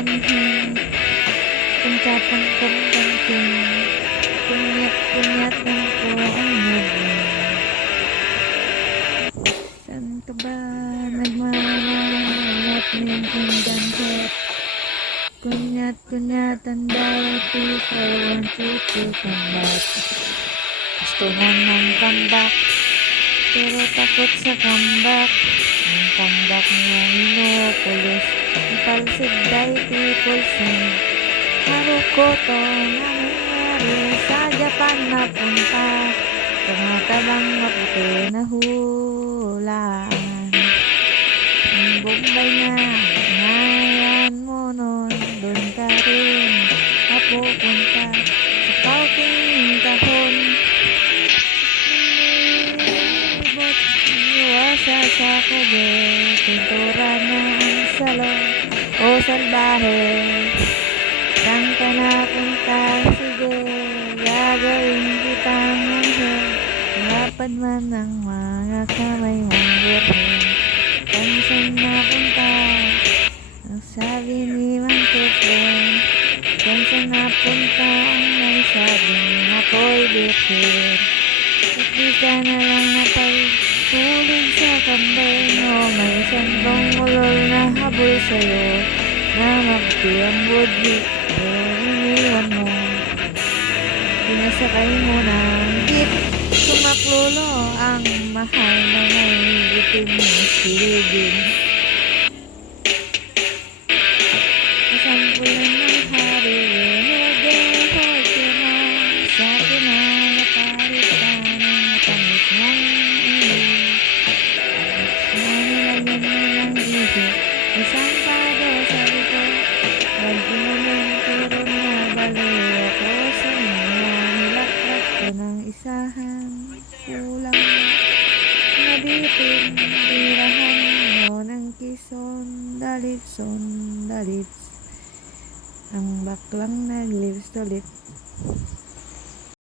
damhin, pancapang pagkanting, kunyat-kunyatan ko ang ngipin. San ka ba nagmamanap ng hanggang kunyat-kunyatan daw if I want you to come back. Gusto na ng comeback, pero takot sa comeback. Ang comeback niya inopulis, ang talsig day people sing. Harukoto na nangyari sa Japan napunta, tumatabang maputi na hulaan. Ang Bombay na nayan mo nun, doon ka rin napupunta sa pauting kahon. Libot iwasa sa kabe, pintura na ang salon o salbahe. Saan ka napunta? Sige, gagawin kitang anghel, lapad man ang mga kamay mong burhen. Kung saan napunta? Ang sabi ni Mang Ketron, kung saan napunta ang may sabing ako'y bitin. At di ka na lang napagtulig sa kambay mo, may sandong ulol na habol sa'yo na magti ang budhi, pero iniwan mo. Pinasakay mo ng jeep, sumaklulo ang mahal na may itim na silibin. Kasampulan ng hari, hoy kira, sa pinangaparit ka ng matamis mong ilig. Manilagyan mo ng isip, isang pado sabi ko, wag inumin pero nabaliw ako sa inyo. Nilakrak ko ng isahan, kulang nabitin, tirahan mo ng kison, dalitson, dalits. Ang baklang nag-lips to lips.